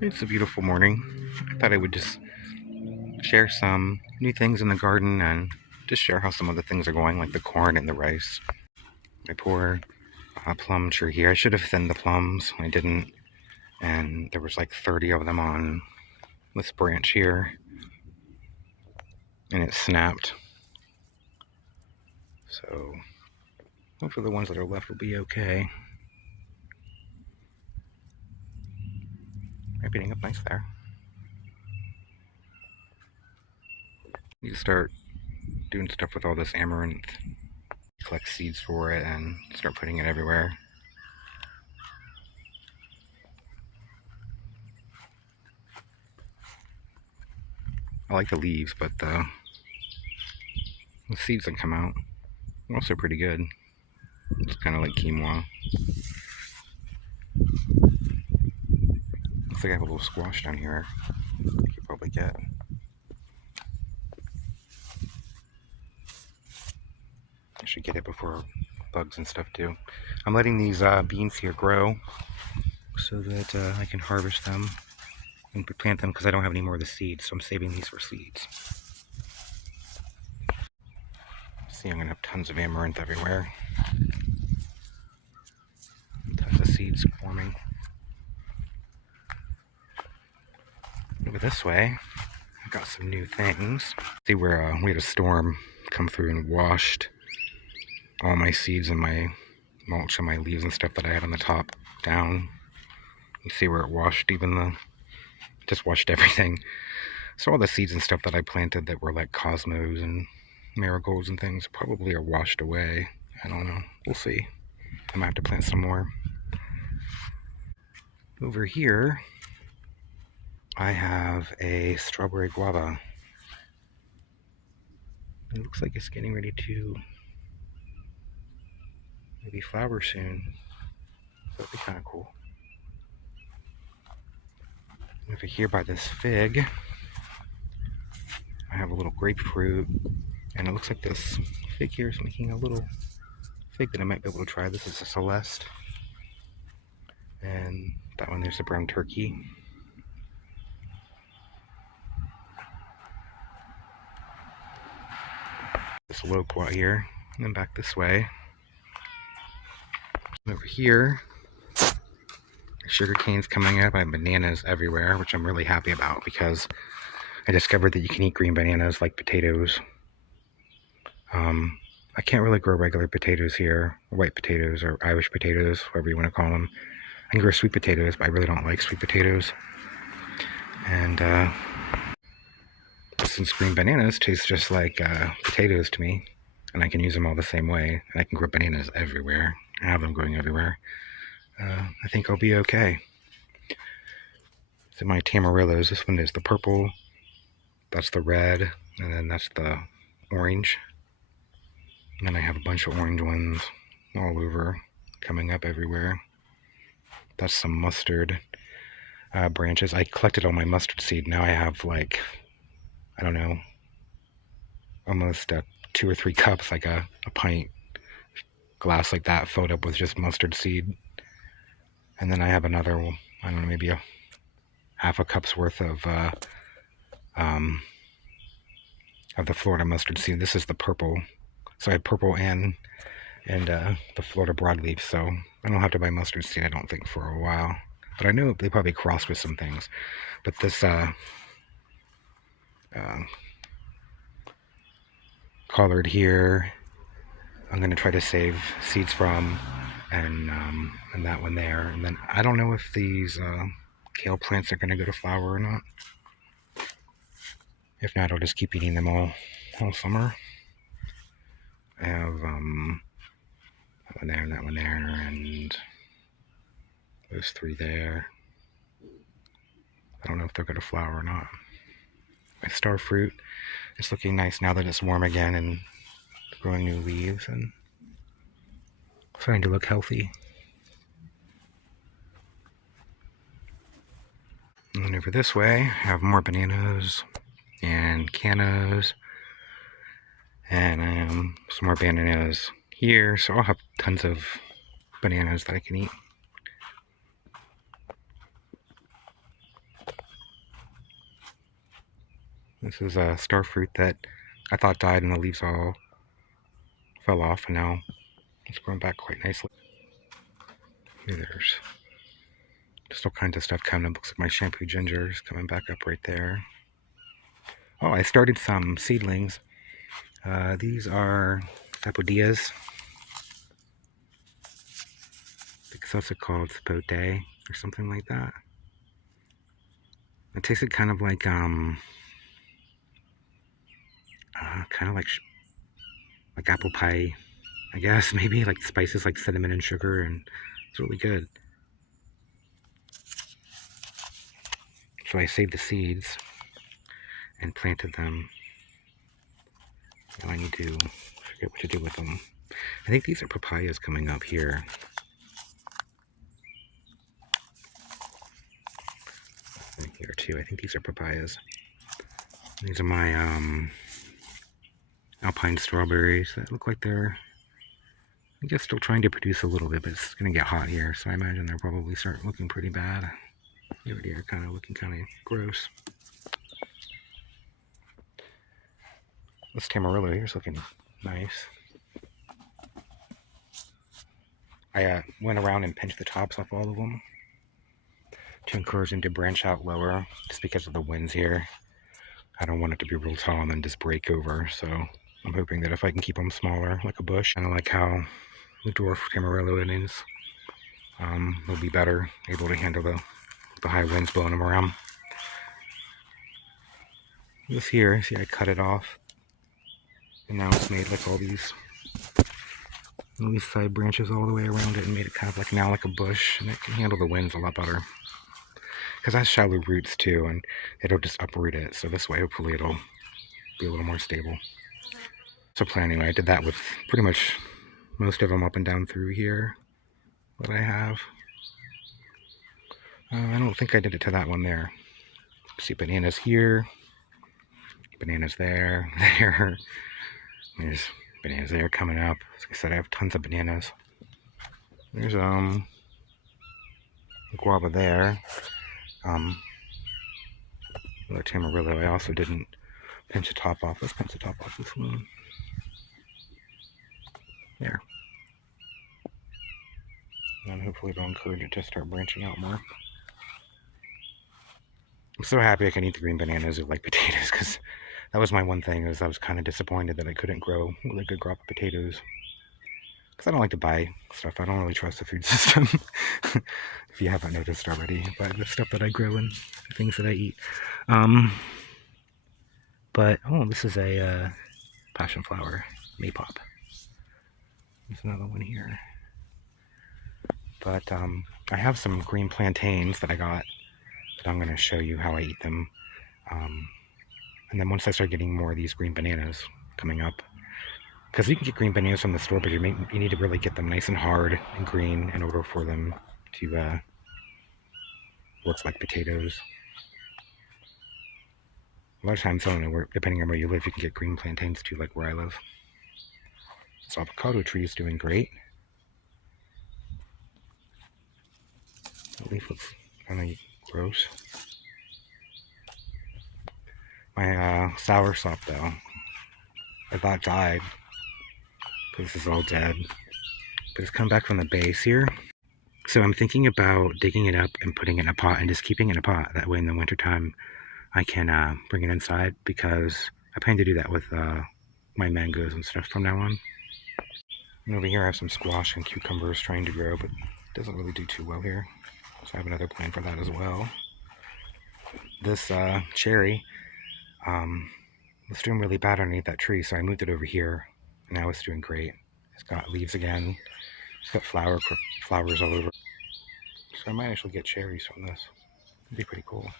It's a beautiful morning. I thought I would just share some new things in the garden and just share how some of the things are going, like the corn and the rice. My poor plum tree here. I should have thinned the plums. I didn't. And there was like 30 of them on this branch here. And it snapped. So hopefully the ones that are left will be okay. They're beating up nice there. You start doing stuff with all this amaranth. Collect seeds for it and start putting it everywhere. I like the leaves, but the seeds that come out are also pretty good. It's kind of like quinoa. Looks like I have a little squash down here I could probably get. I should get it before bugs and stuff do. I'm letting these beans here grow so that I can harvest them and plant them because I don't have any more of the seeds, so I'm saving these for seeds. See, I'm going to have tons of amaranth everywhere. Tons of seeds forming. Over this way, I got some new things. See where we had a storm come through and washed all my seeds and my mulch and my leaves and stuff that I had on the top down. You see where it washed just washed everything. So all the seeds and stuff that I planted that were like cosmos and marigolds and things probably are washed away. I don't know. We'll see. I might have to plant some more. Over here, I have a strawberry guava. It looks like it's getting ready to maybe flower soon. That'd be kind of cool. Over here by this fig, I have a little grapefruit, and it looks like this fig here is making a little fig that I might be able to try. This is a Celeste, and that one there's a brown turkey. This loquat here, and then back this way. Over here, sugar canes coming up. I have bananas everywhere, which I'm really happy about because I discovered that you can eat green bananas like potatoes. I can't really grow regular potatoes here, or white potatoes, or Irish potatoes, whatever you want to call them. I can grow sweet potatoes, but I really don't like sweet potatoes. And since green bananas taste just like potatoes to me, and I can use them all the same way, and I can grow bananas everywhere, I have them growing everywhere, I think I'll be okay. So my tamarillos, this one is the purple, that's the red, and then that's the orange. And then I have a bunch of orange ones all over, coming up everywhere. That's some mustard branches. I collected all my mustard seed. Now I have like, I don't know, almost 2 or 3 cups, like a pint glass like that filled up with just mustard seed. And then I have another, I don't know, maybe a half a cup's worth of the Florida mustard seed. This is the purple. So I have purple and the Florida broadleaf, so I don't have to buy mustard seed, I don't think, for a while. But I know they probably crossed with some things. But this collard here, I'm going to try to save seeds from, and that one there. And then I don't know if these kale plants are going to go to flower or not. If not, I'll just keep eating them all summer. I have that one there, and that one there, and those 3 there. I don't know if they're going to flower or not. My star fruit is looking nice now that it's warm again and growing new leaves and starting to look healthy. And then over this way, I have more bananas and cannas, and some more bananas here, so I'll have tons of bananas that I can eat. This is a star fruit that I thought died and the leaves all fell off, and now it's grown back quite nicely. There's just all kinds of stuff coming. Looks like my shampoo ginger is coming back up right there. Oh, I started some seedlings. These are sapodillas. I think it's also called sapote or something like that. It tasted kind of like like apple pie, I guess. Maybe like spices like cinnamon and sugar, and it's really good. So I saved the seeds and planted them. Now I need to forget what to do with them. I think these are papayas coming up here. Here too. I think these are papayas. These are my alpine strawberries that look like they're, I guess, still trying to produce a little bit, but it's going to get hot here, so I imagine they'll probably start looking pretty bad. They already are kind of looking kind of gross. This Tamarillo here is looking nice. I went around and pinched the tops off all of them to encourage them to branch out lower, just because of the winds here. I don't want it to be real tall and then just break over, so I'm hoping that if I can keep them smaller, like a bush, kind of like how the dwarf Tamarillo is, they'll be better able to handle the high winds blowing them around. This here, see, I cut it off, and now it's made like all these side branches all the way around it, and made it kind of like now like a bush, and it can handle the winds a lot better. Because it has shallow roots too, and it'll just uproot it, so this way hopefully it'll be a little more stable. So anyway, I did that with pretty much most of them up and down through here that I have. I don't think I did it to that one there. See bananas here, bananas there, there. There's bananas there coming up. Like I said, I have tons of bananas. There's guava there. Another Tamarillo. I also didn't pinch the top off. Let's pinch the top off this one. There. And hopefully it'll encourage it to start branching out more. I'm so happy I can eat the green bananas like potatoes, because that was my one thing, is I was kind of disappointed that I couldn't grow a really good crop of potatoes. Because I don't like to buy stuff. I don't really trust the food system, if you haven't noticed already, by the stuff that I grow and the things that I eat. But, oh, this is a passion flower maypop. There's another one here. But I have some green plantains that I got that I'm going to show you how I eat them. And then once I start getting more of these green bananas coming up, because you can get green bananas from the store, but you need to really get them nice and hard and green in order for them to look like potatoes. A lot of times, I don't know, depending on where you live, you can get green plantains too, like where I live. This avocado tree is doing great. The leaf looks kind of gross. My soursop, though, I thought died. This is all dead. But it's come back from the base here. So I'm thinking about digging it up and putting it in a pot and just keeping it in a pot. That way in the wintertime I can bring it inside, because I plan to do that with my mangoes and stuff from now on. And over here I have some squash and cucumbers trying to grow, but it doesn't really do too well here. So I have another plan for that as well. This cherry was doing really bad underneath that tree, so I moved it over here. And now it's doing great. It's got leaves again. It's got flowers all over. So I might actually get cherries from this. It'd be pretty cool.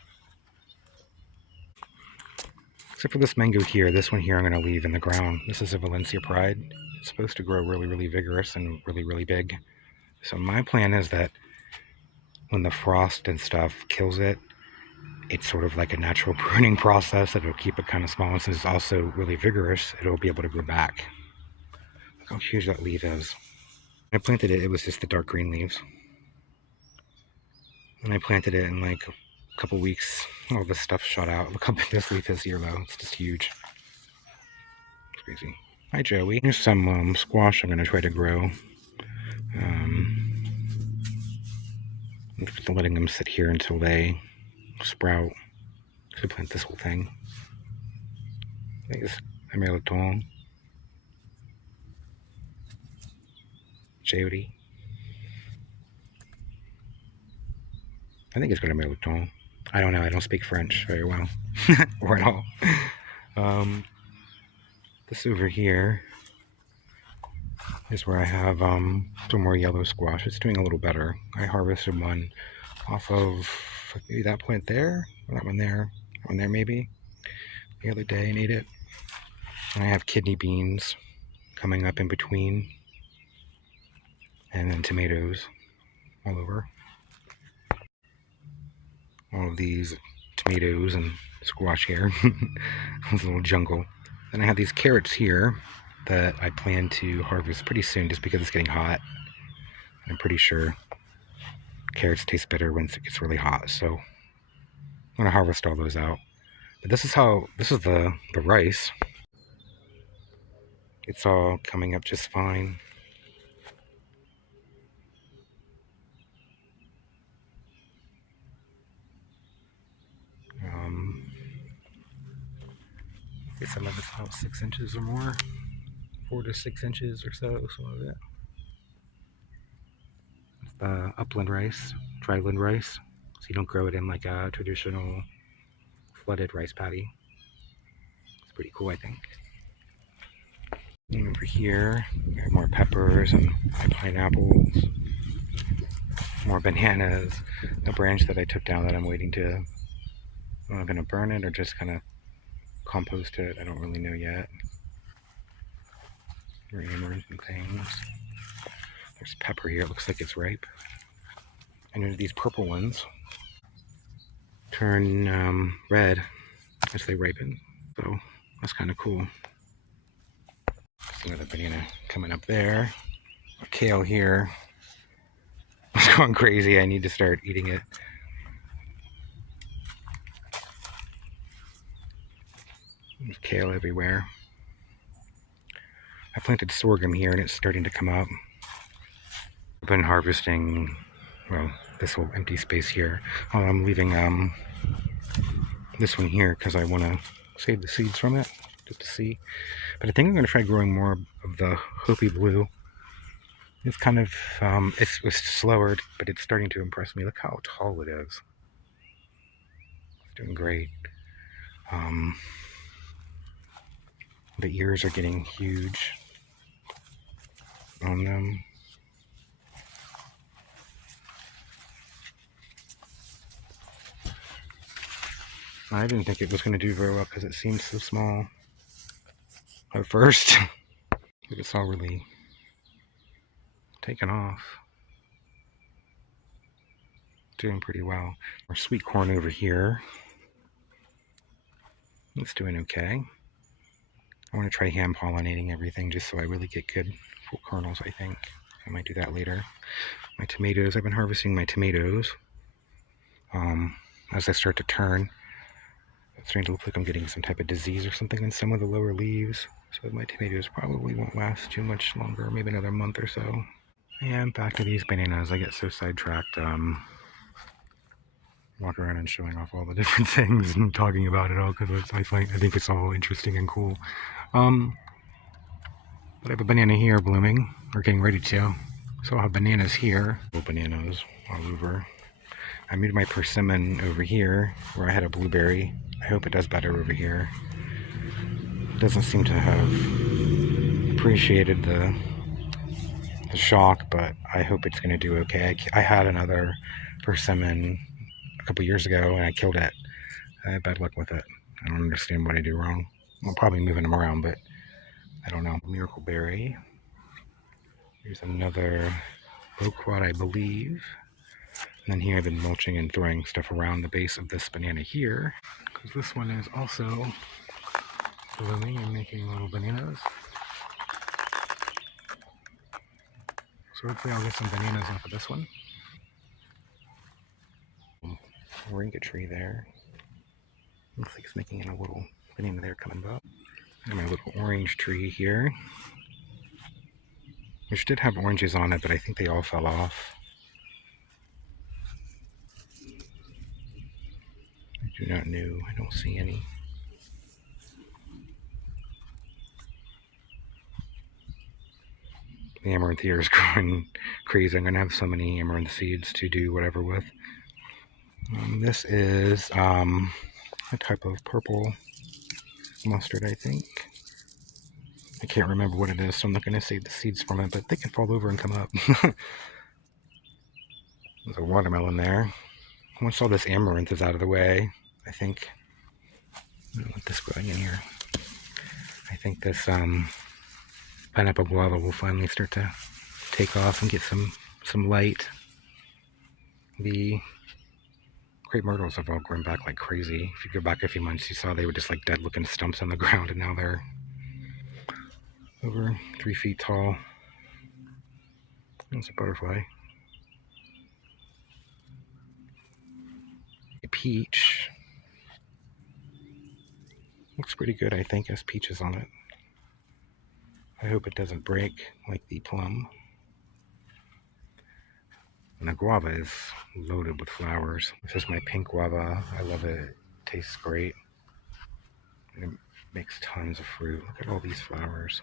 Except for this mango here. This one here I'm going to leave in the ground. This is a Valencia Pride. It's supposed to grow really, really vigorous and really, really big. So my plan is that when the frost and stuff kills it, it's sort of like a natural pruning process that will keep it kind of small. And since it's also really vigorous, it'll be able to grow back. Look how huge that leaf is. When I planted it, it was just the dark green leaves. And I planted it in like couple weeks, all this stuff shot out. Look how big this leaf is here, though. It's just huge. It's crazy. Hi, Joey. Here's some squash I'm going to try to grow. I'm just letting them sit here until they sprout. So plant this whole thing. Thanks. Ameliton. Jody. I think it's got Ameliton. I don't know. I don't speak French very well. Or at all. This over here is where I have some more yellow squash. It's doing a little better. I harvested one off of maybe that plant there, or that one there maybe, the other day and ate it. And I have kidney beans coming up in between, and then tomatoes all over. All of these tomatoes and squash here. This little jungle. Then I have these carrots here that I plan to harvest pretty soon just because it's getting hot. I'm pretty sure carrots taste better when it gets really hot, so I'm gonna harvest all those out. But this is the rice. It's all coming up just fine. Some of it's about 6 inches or more, 4 to 6 inches or so, some of it. It's the upland rice, dryland rice, so you don't grow it in like a traditional flooded rice paddy. It's pretty cool, I think. And over here, we have more peppers and pineapples, more bananas. The branch that I took down that I'm waiting to, I'm gonna burn it or just kind of compost it. I don't really know yet. Rammers and things. There's pepper here. It looks like it's ripe. And then these purple ones turn red as they ripen. So that's kind of cool. Another banana coming up there. A kale here. It's going crazy. I need to start eating it. There's kale everywhere. I planted sorghum here and it's starting to come up. I've been harvesting, well, this whole empty space here. Oh, I'm leaving this one here because I want to save the seeds from it, just to see. But I think I'm going to try growing more of the Hopi Blue. It's kind of, it's slower, but it's starting to impress me. Look how tall it is. It's doing great. The ears are getting huge on them. I didn't think it was going to do very well because it seemed so small at first. But it's all really taken off. Doing pretty well. Our sweet corn over here. It's doing okay. I want to try hand pollinating everything just so I really get good full kernels, I think. I might do that later. My tomatoes, I've been harvesting my tomatoes. As they start to turn, it's starting to look like I'm getting some type of disease or something in some of the lower leaves. So my tomatoes probably won't last too much longer, maybe another month or so. And back to these bananas. I get so sidetracked walking around and showing off all the different things and talking about it all because I think it's all interesting and cool. But I have a banana here blooming, or getting ready to. So I'll have bananas here. Little bananas all over. I moved my persimmon over here where I had a blueberry. I hope it does better over here. It doesn't seem to have appreciated the shock, but I hope it's going to do okay. I had another persimmon a couple years ago and I killed it. I had bad luck with it. I don't understand what I do wrong. I'm probably moving them around, but I don't know. Miracle berry. Here's another loquat, I believe. And then here I've been mulching and throwing stuff around the base of this banana here, because this one is also blooming and making little bananas. So hopefully I'll get some bananas off of this one. moringa tree there. Looks like it's making a little banana there coming up. And my little orange tree here, which did have oranges on it, but I think they all fell off. I do not know. I don't see any. The amaranth here is growing crazy. I'm going to have so many amaranth seeds to do whatever with. This is a type of purple mustard, I think. I can't remember what it is, so I'm not going to save the seeds from it, but they can fall over and come up. There's a watermelon there. Once all this amaranth is out of the way, I think, I don't know what this growing in here. I think this pineapple guava will finally start to take off and get some light. The crepe myrtles have all grown back like crazy. If you go back a few months, you saw they were just like dead looking stumps on the ground, and now they're over 3 feet tall. There's a butterfly. A peach. Looks pretty good, I think, has peaches on it. I hope it doesn't break like the plum. And the guava is loaded with flowers. This is my pink guava. I love it. It tastes great. And it makes tons of fruit. Look at all these flowers.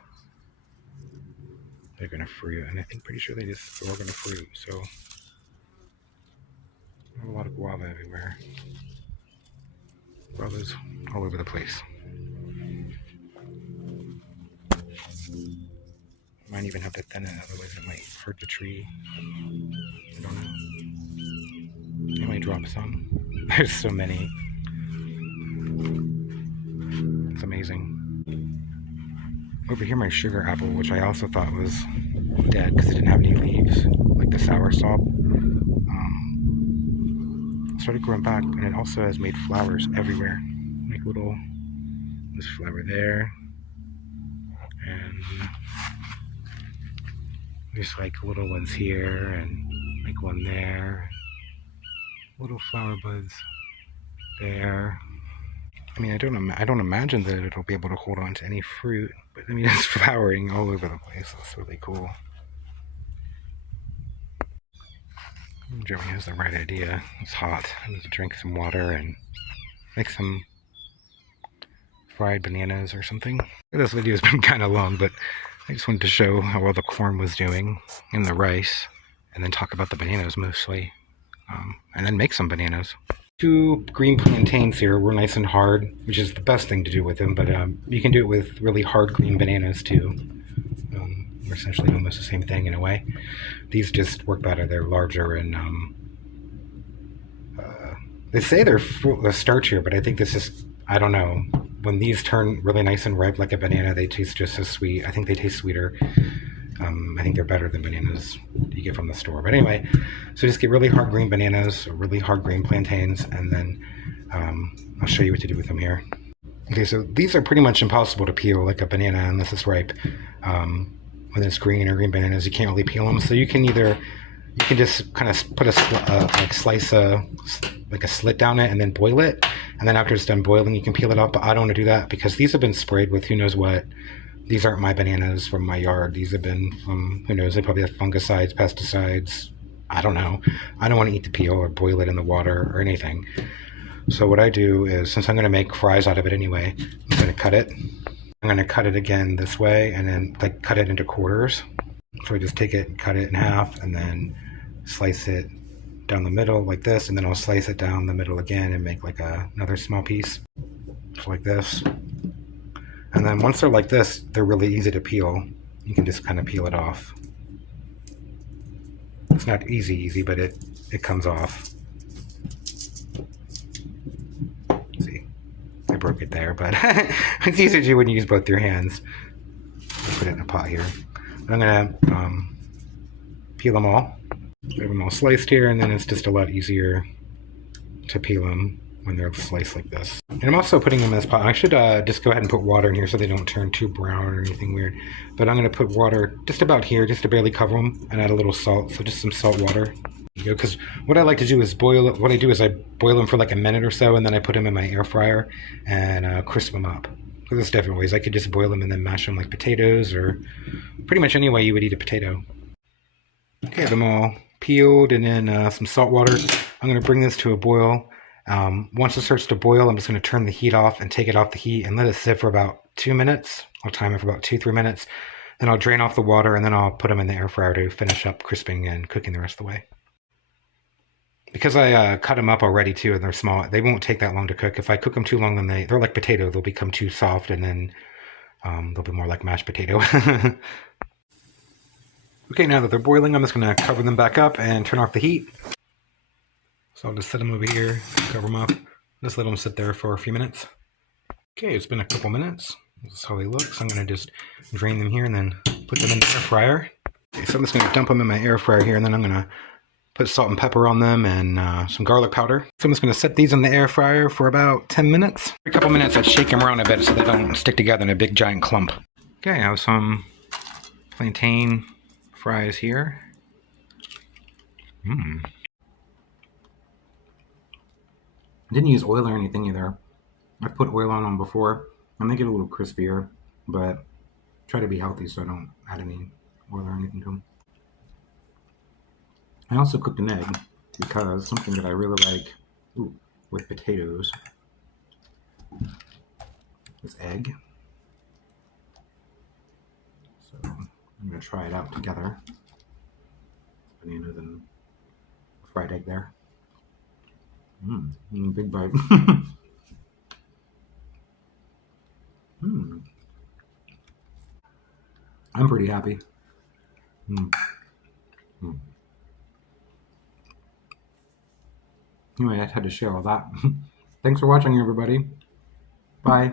They're gonna fruit, and I think pretty sure they're all gonna fruit, so I have a lot of guava everywhere. Guavas all over the place. Might even have to thin it, otherwise it might hurt the tree. I don't know. I might drop some. There's so many. It's amazing. Over here, my sugar apple, which I also thought was dead because it didn't have any leaves, like the soursop, started growing back, and it also has made flowers everywhere. Like this flower there, and there's like little ones here, and like one there, little flower buds there. I mean, I don't imagine that it'll be able to hold on to any fruit, but I mean, it's flowering all over the place. That's really cool. Joey has the right idea. It's hot. I need to drink some water and make some fried bananas or something. This video has been kind of long, but I just wanted to show how well the corn was doing and the rice, and then talk about the bananas mostly, and then make some bananas. 2 green plantains here were nice and hard, which is the best thing to do with them, but you can do it with really hard green bananas too. They're essentially almost the same thing in a way. These just work better. They're larger, and they say they're starchier, but I think this is, I don't know. When these turn really nice and ripe like a banana, they taste just as sweet. I think they taste sweeter. I think they're better than bananas you get from the store. But anyway, so just get really hard green bananas, or really hard green plantains, and then I'll show you what to do with them here. Okay, so these are pretty much impossible to peel like a banana unless it's ripe. When it's green or green bananas, you can't really peel them. So you can just kind of put slice like a slit down it and then boil it. And then after it's done boiling, you can peel it off. But I don't want to do that because these have been sprayed with who knows what. These aren't my bananas from my yard. These have been from, who knows, they probably have fungicides, pesticides. I don't know. I don't want to eat the peel or boil it in the water or anything. So what I do is, since I'm going to make fries out of it anyway, I'm going to cut it. I'm going to cut it again this way, and then like cut it into quarters. So I just take it, cut it in half, and then slice it down the middle like this, and then I'll slice it down the middle again and make like another small piece, just like this. And then once they're like this, they're really easy to peel. You can just kind of peel it off. It's not easy, but it comes off. See, I broke it there, but it's easier to do when you use both your hands. I'll put it in a pot here. I'm gonna peel them all. I have them all sliced here, and then it's just a lot easier to peel them when they're sliced like this. And I'm also putting them in this pot. I should just go ahead and put water in here so they don't turn too brown or anything weird. But I'm gonna put water just about here, just to barely cover them, and add a little salt, so just some salt water. Because what I like to do is boil. What I do is I boil them for like a minute or so, and then I put them in my air fryer and crisp them up. So there's different ways. I could just boil them and then mash them like potatoes, or pretty much any way you would eat a potato. Okay, I have them all peeled and then some salt water. I'm going to bring this to a boil. Once it starts to boil, I'm just going to turn the heat off and take it off the heat and let it sit for about 2 minutes. I'll time it for about 2-3 minutes. Then I'll drain off the water and then I'll put them in the air fryer to finish up crisping and cooking the rest of the way. Because I cut them up already too, and they're small, they won't take that long to cook. If I cook them too long, then they're like potato. They'll become too soft, and then they'll be more like mashed potato. Okay, now that they're boiling, I'm just going to cover them back up and turn off the heat. So I'll just set them over here, cover them up, just let them sit there for a few minutes. Okay, it's been a couple minutes. This is how they look. So I'm going to just drain them here and then put them in the air fryer. Okay, so I'm just going to dump them in my air fryer here, and then I'm going to put salt and pepper on them and some garlic powder. So I'm just going to set these in the air fryer for about 10 minutes. Every couple minutes I'd shake them around a bit so they don't stick together in a big giant clump. Okay, I have some plantain fries here. I didn't use oil or anything either. I've put oil on them before. I make it a little crispier, but try to be healthy so I don't add any oil or anything to them. I also cooked an egg because something that I really like with potatoes is egg. So I'm going to try it out together. Bananas and fried egg there. Big bite. I'm pretty happy. Anyway, I had to share all that. Thanks for watching, everybody. Bye.